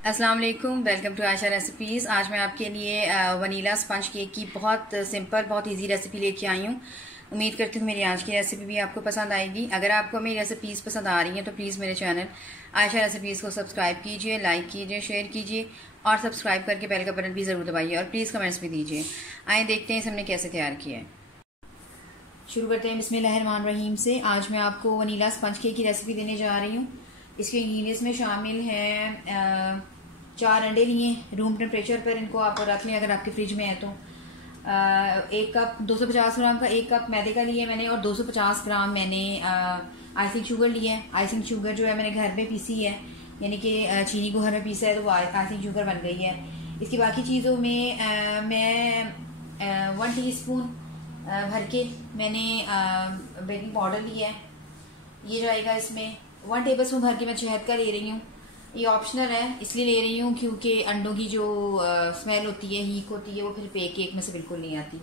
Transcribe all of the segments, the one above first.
अस्सलाम वालेकुम, welcome to Ayesha recipes. आज मैं आपके लिए वनीला स्पंज केक की बहुत सिंपल बहुत इजी रेसिपी लेके आई हूँ। उम्मीद करती हूँ मेरी आज की रेसिपी भी आपको पसंद आएगी। अगर आपको मेरी रेसिपीज़ पसंद आ रही हैं तो प्लीज़ मेरे चैनल आयशा रेसिपीज़ को सब्सक्राइब कीजिए, लाइक कीजिए, शेयर कीजिए और सब्सक्राइब करके बेल का बटन भी ज़रूर दबाइए और प्लीज़ कमेंट्स भी दीजिए। आइए देखते हैं इसे हमने कैसे तैयार किया है। शुरू करते हैं बिस्मिल्लाहिर्रहमानिर्रहीम से। आज मैं आपको वनीला स्पंज केक की रेसिपी देने जा रही हूँ। इसके इंग्रीडियंट्स में शामिल हैं 4 अंडे लिए रूम टेम्परेचर पर, इनको आप रख लें अगर आपके फ्रिज में है तो। 1 कप 250 ग्राम का 1 कप मैदे का लिया मैंने और 250 ग्राम मैंने आइसिंग शुगर लिया है। आइसिंग शुगर जो है मैंने घर में पीसी है, यानी कि चीनी को घर में पीसा है तो वो आइसिंग शुगर बन गई है। इसकी बाकी चीज़ों में मैं 1 टीस्पून भर के मैंने बेकिंग पाउडर लिया है, ये जाएगा इसमें। 1 टेबल स्पून भर के मैं शहद का ले रही हूँ। ये ऑप्शनल है, इसलिए ले रही हूँ क्योंकि अंडों की जो स्मेल होती है, हीक होती है, वो फिर केक में से बिल्कुल नहीं आती।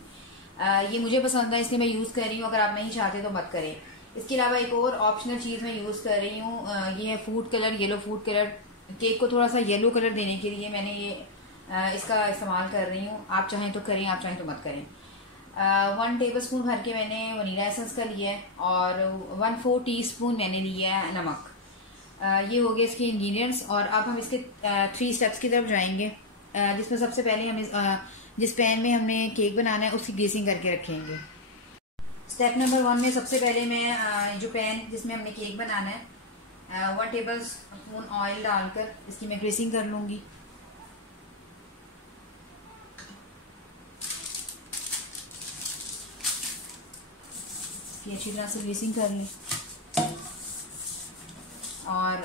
ये मुझे पसंद है इसलिए मैं यूज़ कर रही हूँ। अगर आप नहीं चाहते तो मत करें। इसके अलावा एक और ऑप्शनल चीज़ मैं यूज़ कर रही हूँ, ये है food colour, yellow food colour. Cake को थोड़ा सा येलो कलर देने के लिए मैंने ये इसका इस्तेमाल कर रही हूँ। आप चाहें तो करें, आप चाहें तो मत करें। 1 टेबल स्पून भर के मैंने वनीला एसेंस का लिया है और 1/4 टीस्पून मैंने लिया है नमक। ये हो गए इसके इंग्रेडिएंट्स। और अब हम इसके 3 स्टेप्स की तरफ जाएंगे, जिसमें सबसे पहले हम जिस पैन में हमने केक बनाना है उसकी ग्रीसिंग करके रखेंगे। स्टेप नंबर 1 में सबसे पहले मैं जो पैन जिसमें हमने केक बनाना है 1 टेबल स्पून ऑयल डालकर इसकी मैं ग्रीसिंग कर लूँगी। अच्छी तरह से ग्रीसिंग कर लें और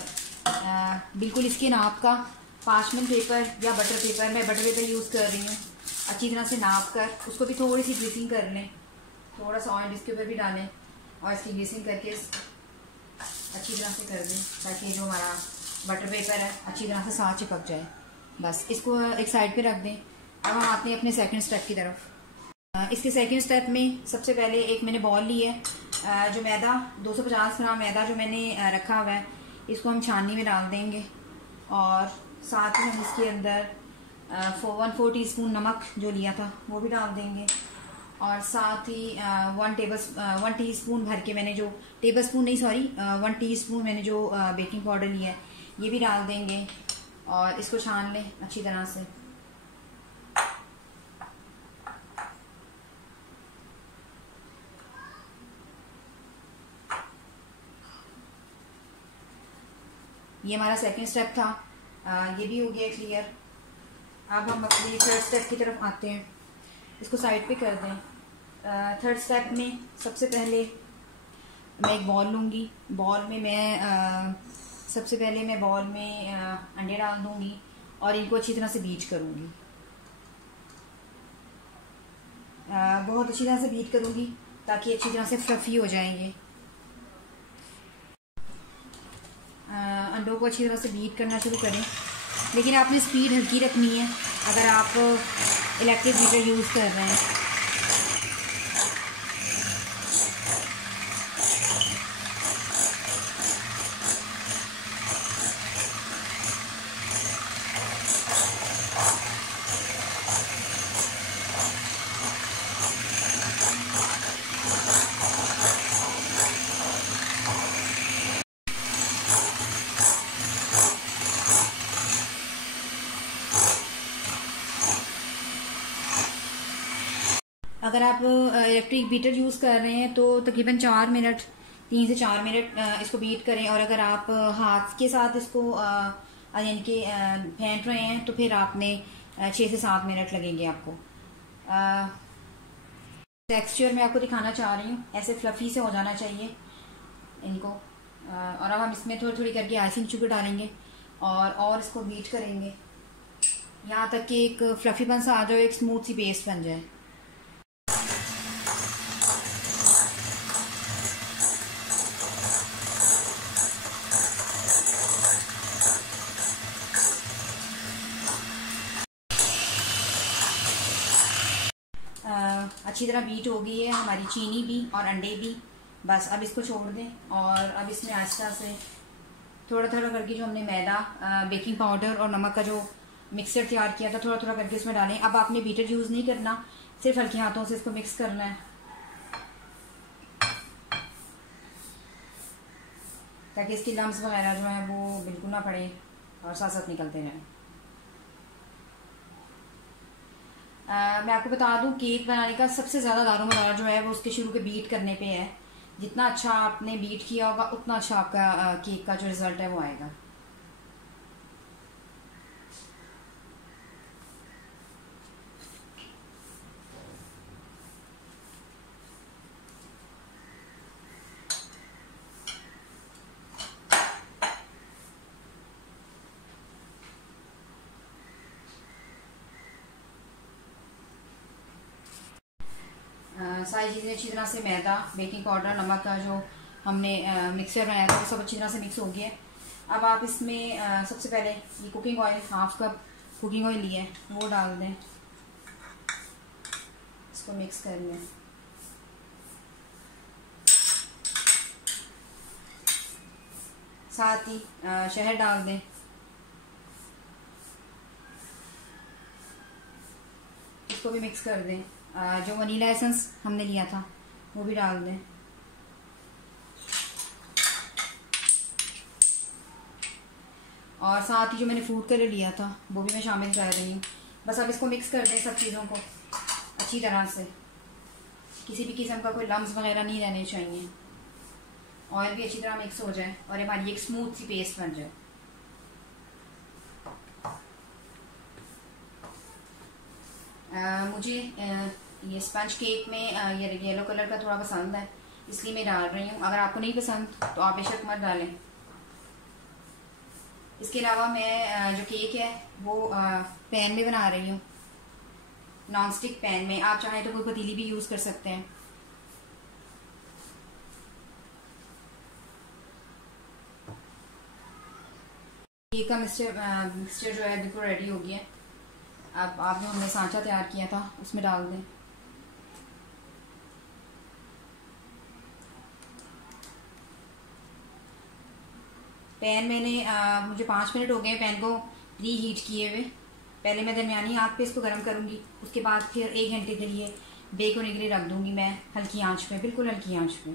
बिल्कुल इसके नाप का पार्चमेंट पेपर या बटर पेपर, मैं बटर पेपर यूज़ कर रही हूँ, अच्छी तरह से नाप कर उसको भी थोड़ी सी ग्रीसिंग कर लें। थोड़ा सा ऑयल इसके ऊपर भी डालें और इसकी ग्रीसिंग करके अच्छी तरह से कर दें ताकि जो हमारा बटर पेपर है अच्छी तरह से साथ चिपक जाए। बस इसको एक साइड पे रख दें। अब हम आते हैं अपने सेकंड स्टेप की तरफ। इसके सेकंड स्टेप में सबसे पहले एक मैंने बॉल ली है, जो मैदा 250 ग्राम मैदा जो मैंने रखा हुआ है इसको हम छाननी में डाल देंगे और साथ ही हम इसके अंदर 1/4 टीस्पून नमक जो लिया था वो भी डाल देंगे और साथ ही 1 टीस्पून भर के मैंने जो 1 टीस्पून मैंने जो बेकिंग पाउडर लिया है ये भी डाल देंगे और इसको छान लें अच्छी तरह से। ये हमारा सेकंड स्टेप था, ये भी हो गया क्लियर। अब हम अपनी थर्ड स्टेप की तरफ आते हैं, इसको साइड पे कर दें। थर्ड स्टेप में सबसे पहले मैं एक बॉल लूँगी। बॉल में मैं सबसे पहले मैं बॉल में अंडे डाल दूँगी और इनको अच्छी तरह से बीट करूँगी। बहुत अच्छी तरह से बीट करूँगी ताकि अच्छी तरह से फ्लफी हो जाएंगे। अंडों को अच्छी तरह से बीट करना शुरू करें, लेकिन आपने स्पीड हल्की रखनी है अगर आप इलेक्ट्रिक बीटर यूज़ कर रहे हैं। अगर आप इलेक्ट्रिक बीटर यूज़ कर रहे हैं तो तकरीबन 3 से 4 मिनट इसको बीट करें और अगर आप हाथ के साथ इसको यानी कि फेंट रहे हैं तो फिर आपने 6 से 7 मिनट लगेंगे आपको। टेक्सचर मैं आपको दिखाना चाह रही हूँ, ऐसे फ्लफी से हो जाना चाहिए इनको। और अब हम इसमें थोड़ी थोड़ी करके आइसिंग शुगर डालेंगे और इसको बीट करेंगे यहाँ तक कि एक फ्लफीपन सा आ जाए, एक स्मूथ सी पेस्ट बन जाए। अच्छी तरह बीट हो गई है हमारी चीनी भी और अंडे भी। बस अब इसको छोड़ दें और अब इसमें आहिस्ता से थोड़ा थोड़ा करके जो हमने मैदा, बेकिंग पाउडर और नमक का जो मिक्सचर तैयार किया था, थोड़ा थोड़ा करके इसमें डालें। अब आपने बीटर यूज़ नहीं करना, सिर्फ हल्के हाथों से इसको मिक्स करना है ताकि इसकी लम्स वगैरह जो है वो बिल्कुल ना पड़े और साथ साथ निकलते रहें। मैं आपको बता दूं, केक बनाने का सबसे ज़्यादा दारोमदार जो है वो उसके शुरू के बीट करने पे है। जितना अच्छा आपने बीट किया होगा उतना अच्छा आपका केक का जो रिज़ल्ट है वो आएगा। सारी चीज़ें अच्छी तरह से, मैदा, बेकिंग पाउडर, नमक का जो हमने मिक्सचर बनाया था वो सब अच्छी तरह से मिक्स हो गया है। अब आप इसमें सबसे पहले ये cooking oil, 1/2 cup cooking oil लिया है वो डाल दें, इसको मिक्स कर लें। साथ ही शहद डाल दें, इसको भी मिक्स कर दें। जो वनीला एसेंस हमने लिया था वो भी डाल दें। और साथ ही जो मैंने फूड कलर लिया था वो भी मैं शामिल कर रही हूँ। बस अब इसको मिक्स कर दें सब चीज़ों को अच्छी तरह से, किसी भी किस्म का कोई लम्स वगैरह नहीं रहने चाहिए। ऑयल भी अच्छी तरह मिक्स हो जाए और हमारी एक स्मूथ सी पेस्ट बन जाए। मुझे ये स्पंज केक में ये येलो कलर का थोड़ा पसंद है, इसलिए मैं डाल रही हूँ। अगर आपको नहीं पसंद तो आप बेशक मत डालें। इसके अलावा मैं जो केक है वो पैन में बना रही हूँ, नॉन स्टिक पैन में। आप चाहें तो कोई पतीली भी यूज़ कर सकते हैं। केक का मिक्सचर जो है बिल्कुल रेडी हो गया है। अब आप जो हमने सांचा तैयार किया था उसमें डाल दें। पैन मैंने मुझे 5 मिनट हो गए पैन को प्री हीट किए हुए। पहले मैं दरमियानी आंच पे इसको गर्म करूंगी, उसके बाद फिर 1 घंटे के लिए बेक होने के लिए रख दूंगी मैं हल्की आंच पे, बिल्कुल हल्की आंच पे।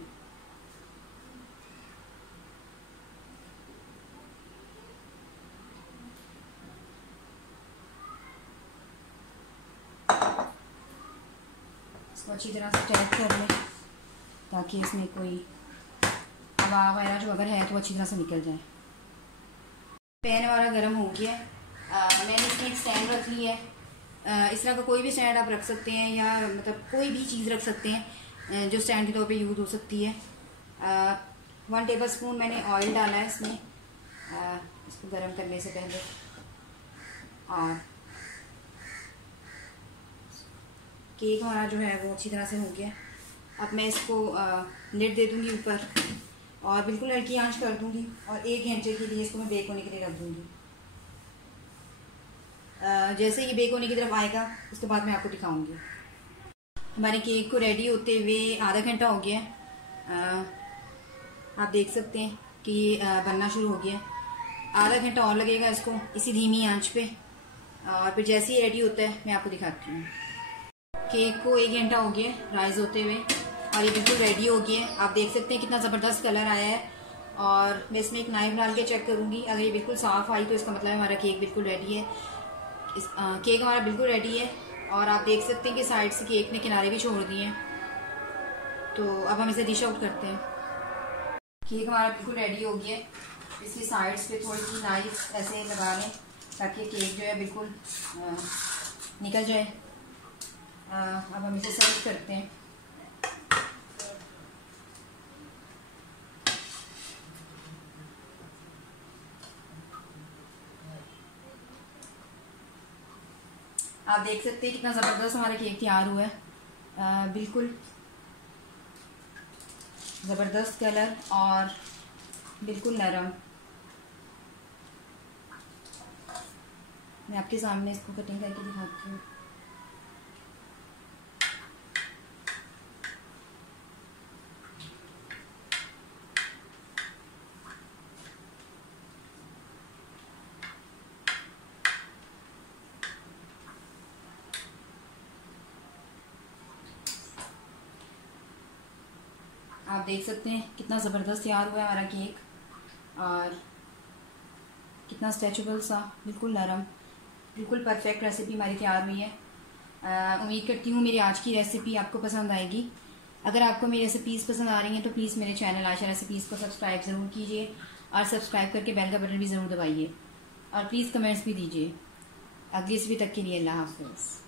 इसको अच्छी तरह से टाइट कर लें ताकि इसमें कोई हवा वगैरह जो अगर है तो अच्छी तरह से निकल जाए। पैन हमारा गर्म हो गया है। मैंने इसमें एक स्टैंड रख ली है। इस तरह का कोई भी स्टैंड आप रख सकते हैं, या मतलब कोई भी चीज़ रख सकते हैं जो स्टैंड के तौर पे यूज़ हो सकती है। 1 टेबल स्पून मैंने ऑयल डाला है इसमें, इसको गर्म करने से पहले। और केक हमारा जो है वो अच्छी तरह से हो गया। अब मैं इसको लिड दे दूँगी ऊपर और बिल्कुल हल्की आंच कर दूंगी और 1 घंटे के लिए इसको मैं बेक होने के लिए रख दूंगी। जैसे ये बेक होने की तरफ आएगा उसके बाद मैं आपको दिखाऊंगी। हमारे केक को रेडी होते हुए आधा घंटा हो गया है। आप देख सकते हैं कि ये बनना शुरू हो गया है। आधा घंटा और लगेगा इसको इसी धीमी आंच पे, और फिर जैसे ही रेडी होता है मैं आपको दिखाती हूँ। केक को 1 घंटा हो गया राइज होते हुए और ये बिल्कुल रेडी हो गया है। आप देख सकते हैं कितना ज़बरदस्त कलर आया है। और मैं इसमें एक नाइफ डाल के चेक करूंगी, अगर ये बिल्कुल साफ़ आई तो इसका मतलब हमारा केक बिल्कुल रेडी है। केक हमारा बिल्कुल रेडी है और आप देख सकते हैं कि साइड से केक ने किनारे भी छोड़ दिए हैं। तो अब हम इसे डिश आउट करते हैं। केक हमारा बिल्कुल रेडी हो गया है। इसकी साइड्स पे थोड़ी सी नाइफ ऐसे लगा लें ताकि केक जो है बिल्कुल निकल जाए। अब हम इसे सर्व करते हैं। आप देख सकते हैं कितना ज़बरदस्त हमारा केक तैयार हुआ है। बिल्कुल ज़बरदस्त कलर और बिल्कुल नरम। मैं आपके सामने इसको कटिंग करके दिखाती हूँ। आप देख सकते हैं कितना ज़बरदस्त तैयार हुआ है हमारा केक, और कितना स्ट्रेचेबल सा, बिल्कुल नरम, बिल्कुल परफेक्ट रेसिपी हमारी तैयार हुई है। उम्मीद करती हूँ मेरी आज की रेसिपी आपको पसंद आएगी। अगर आपको मेरी रेसिपीज़ पसंद आ रही हैं तो प्लीज़ मेरे चैनल आशा रेसिपीज़ को सब्सक्राइब ज़रूर कीजिए, और सब्सक्राइब करके बेल का बटन भी ज़रूर दबाइए, और प्लीज़ कमेंट्स भी दीजिए। अगली रेसिपी तक के लिए अल्लाह हाफ़िज़।